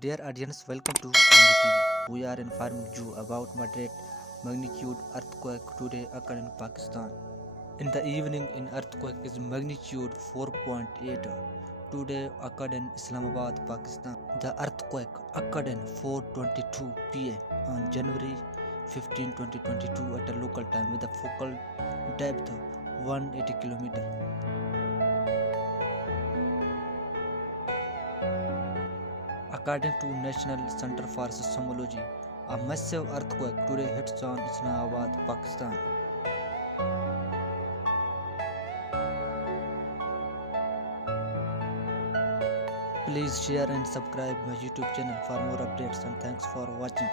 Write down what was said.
Dear audience, welcome to MG TV. We are informing you about moderate magnitude earthquake today occurred in Pakistan. In the evening, an earthquake is magnitude 4.8 today occurred in Islamabad, Pakistan. The earthquake occurred in 4:22 p.m. on January 15, 2022 at a local time with a focal depth 180 km. According to National Center for Seismology, a massive earthquake today hits on Islamabad, Pakistan. Please share and subscribe my YouTube channel for more updates and thanks for watching.